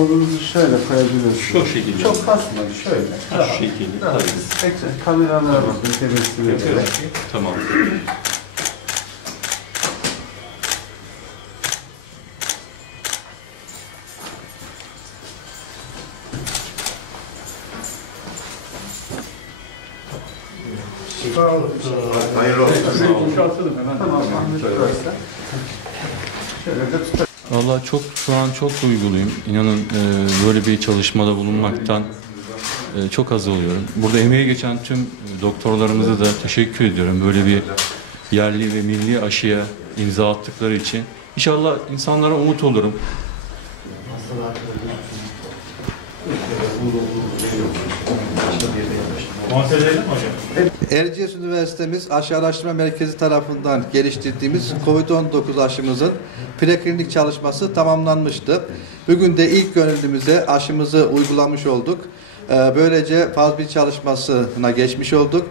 kolunuzu şöyle koyabilirsiniz. Şu şekilde. Çok basmayın, şöyle. Ha, şu şekilde. Tabii. Kameralara bakın, tebessüm ederek. Tamam. Hayırlı olsun. Tamam, Ahmet Bey. Şöyle de tutalım. Vallahi şu an çok duyguluyum. İnanın böyle bir çalışmada bulunmaktan çok haz alıyorum. Burada emeği geçen tüm doktorlarımıza da teşekkür ediyorum. Böyle bir yerli ve milli aşıya imza attıkları için. İnşallah insanlara umut olurum. Erciyes Üniversitemiz Aşı Araştırma Merkezi tarafından geliştirdiğimiz COVID-19 aşımızın preklinik çalışması tamamlanmıştı. Bugün de ilk gönüllümüze aşımızı uygulamış olduk. Böylece faz 1 çalışmasına geçmiş olduk.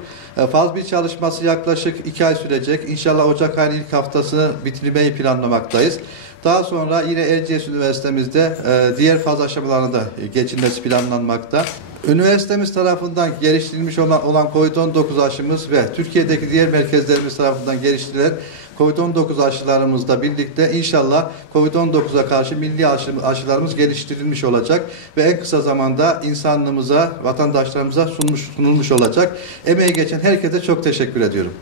Faz 1 çalışması yaklaşık 2 ay sürecek. İnşallah Ocak ayının ilk haftasını bitirmeyi planlamaktayız. Daha sonra yine Erciyes Üniversitemizde diğer faz aşamalarına da geçilmesi planlanmakta. Üniversitemiz tarafından geliştirilmiş olan COVID-19 aşımız ve Türkiye'deki diğer merkezlerimiz tarafından geliştirilen COVID-19 aşılarımızla birlikte inşallah COVID-19'a karşı milli aşılarımız geliştirilmiş olacak ve en kısa zamanda insanlığımıza, vatandaşlarımıza sunulmuş olacak. Emeği geçen herkese çok teşekkür ediyorum.